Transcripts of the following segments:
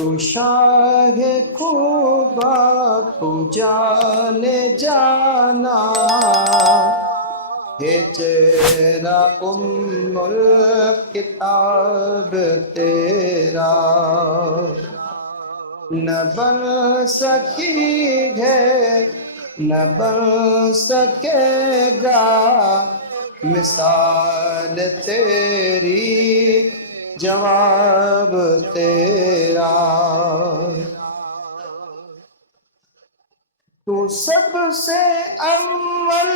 تو شاہ خوبا تو جانے جانا ہے چہرہ الکتاب تیرا نہ بن سکی ہے نہ بن سکے گا مثال تیری جواب تیرا تو سب سے اول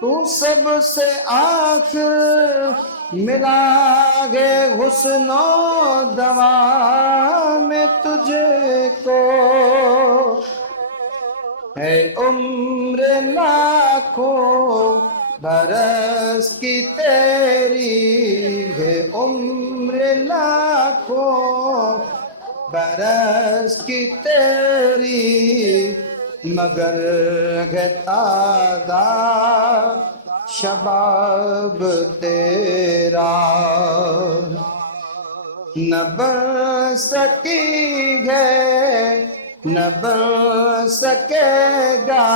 تو سب سے آخر ملا گے حسن و دوا میں تجھے کو ہے عمر لاکھوں برس کی تیری ہے عمر لاکھوں برس کی تیری مگر ہے تازہ شباب تیرا نہ بن سکی ہے نہ بن سکے گا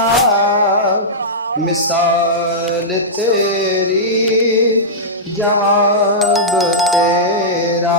مثال تیری جواب تیرا